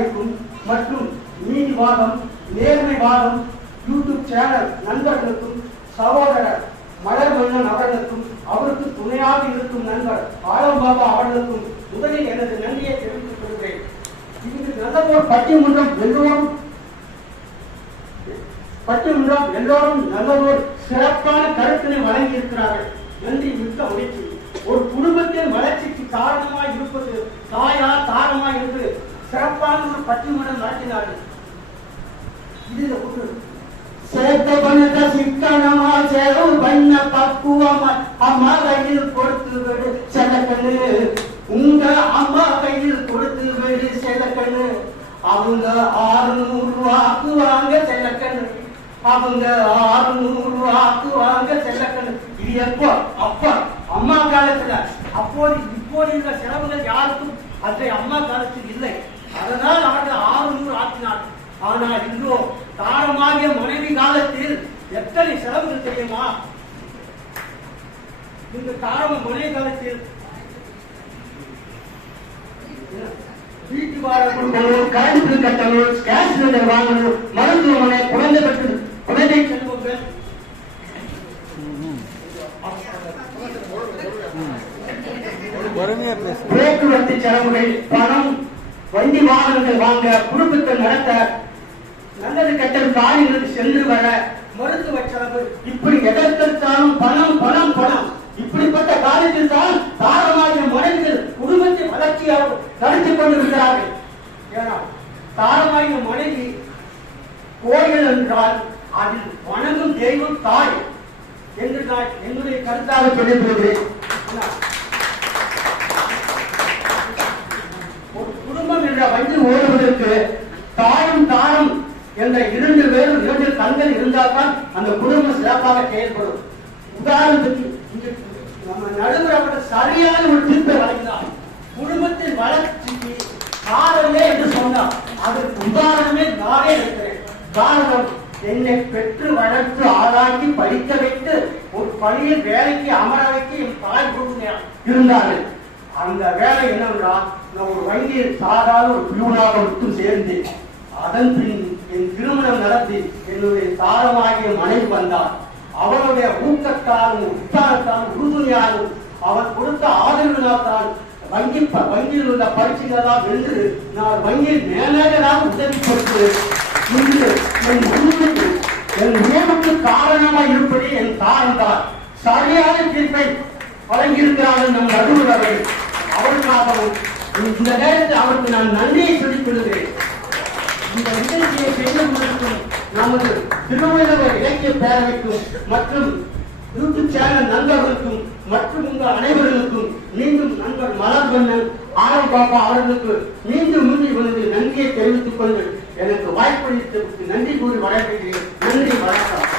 பேரவைக்கும் மற்றும் நீதிவாதம் நேர்மைவாதம் YouTube channel நண்பர்களுக்கும் சகோதரர் மலர் மன்னன் அவர்களுக்கும் அவருக்கு துணையாக இருக்கும் நண்பர் ஆலம்பாபா அவர்களுக்கும் முதலில் எனது நன்றியை தெரிவித்துக் கொள்கிறேன். இங்கு நல்லதோர் பட்டிமன்றம் எல்லோரும் பட்டிமன்றம் எல்லோரும் நல்லதோர் சிறப்பான கருத்தினை வழங்கியிருக்கிறார்கள். நன்றி மிக்க மகிழ்ச்சி. ஒரு குடும்பத்தின் வளர்ச்சிக்கு காரணமாய் இருப்பது தாயா தாரமாய் இருப்பது சிறப்பான ஒரு பட்டிமன்றம் நடத்தினார்கள் இது இந்த குற்று சேர்த்த பணத்தை சிக்கனமா செலவு பண்ண பக்குவமா அம்மா கையில் கொடுத்து விடு செல்லக்கண்ணு. உங்க அம்மா கையில் கொடுத்து விடு செல்லக்கண்ணு. அவங்க ஆறுநூறு ரூபாக்கு வாங்க செல்லக்கண்ணு. அவங்க ஆறுநூறு ரூபாக்கு வாங்க செல்லக்கண்ணு. இது எப்போ? அப்பா. அம்மா காலத்துல. அப்போது இப்போது இந்த செலவுகள் யாருக்கும் அன்றைய அம்மா காலத்தில் இல்லை. அதனால் அவர்கள் ஆறுநூறு ஆற்றினார் ஆனால் இன்றோ தாரமாகிய மனைவி காலத்தில் எத்தனை செலவுகள் தெரியுமா? இந்த தாரம மனைவி காலத்தில் வீட்டு வாடகை கொடுக்கணும் கரண்ட் பில் கட்டணும் கேஸ் சிலிண்டர் வாங்கணும் மருத்துவமனை குழந்தை பெற்று குழந்தை செல்வங்கள் போக்குவரத்து செலவுகள் பணம் வண்டி வாகனங்கள் வாங்க குடும்பத்தை நடத்த நல்லது கெட்டது காரியங்களுக்கு சென்று வர மருத்துவ செலவு. இப்படி எதற்கெடுத்தாலும் பணம் பணம் பணம். இப்படிப்பட்ட காரியத்தில் தான் தாரமாகிய மனைவிகள் குடும்பத்தை வளர்ச்சியாக நடத்தி கொண்டிருக்கிறார்கள். ஏன்னா தாரமாகிய மனைவி கோயில் என்றால் அதில் வணங்கும் தெய்வம் தாய் என்று நான் என்னுடைய கருத்தாக சொல்லிக் கொள்கிறேன் என்ன? ஒரு குடும்பம் என்ற வண்டி ஓடுவதற்கு தாயும் தானும் என்ற இரண்டு பேரும் இரண்டு கண்கள் இருந்தால்தான் அந்த குடும்பம் சிறப்பாக செயல்படும். உதாரணத்துக்கு நம்ம நடுவர் அவர்கள் சரியான ஒரு தீர்ப்பை வழங்கினார். குடும்பத்தின் வளர்ச்சிக்கு காரணமே என்று சொன்னார். அதற்கு உதாரணமே நானே இருக்கிறேன் காரணம் என்னை பெற்று வளர்த்து ஆளாக்கி படிக்க வைத்து ஒரு பணியில் வேலைக்கு அமர வைக்க என் தாய் குடும்பம் இருந்தார்கள். அந்த வேலை என்னவென்றால் நான் ஒரு வங்கியை சாதாரண ஒரு பியூனாக மட்டும் சேர்ந்து அதன் பின் என் திருமணம் நடத்தி என்னுடைய தாரமாகிய மனைவி வந்தார். அவளுடைய ஊக்கத்தாலும் உற்சாகத்தாலும் உறுதுணையாலும் அவர் கொடுத்த ஆதரவினால்தான் வங்கி ப- வங்கியில் உள்ள பரீட்சைகளெல்லாம் வென்று நான் வங்கியில் மேனேஜராக உதவி கொடுத்து இன்று என் உண்மைக்கு என் நியமக்கு காரணமாக இருப்பது என் தாரம்தான் சரியான தீர்ப்பை வழங்கியிருக்கிறார்கள் நம் நடுவர்கள் அவருக்காகவும் இந்த நேரத்தில் அவருக்கு நான் நன்றியை சொல்லிக் கொள்கிறேன். இந்த நிகழ்ச்சியை செய்து கொண்டிருக்கும் நமது திருவள்ளுவர் இலக்கிய பேரவைக்கும் மற்றும் யூடியூப் சேனல் நண்பர்களுக்கும் மற்றும் உங்கள் அனைவர்களுக்கும் மீண்டும் நண்பர் மலர்வண்ணன் ஆரம் பாப்பா அவர்களுக்கு மீண்டும் மீண்டும் எனது நன்றியை தெரிவித்துக் கொண்டு எனக்கு வாய்ப்பளித்ததற்கு நன்றி கூறி வழங்குகிறேன்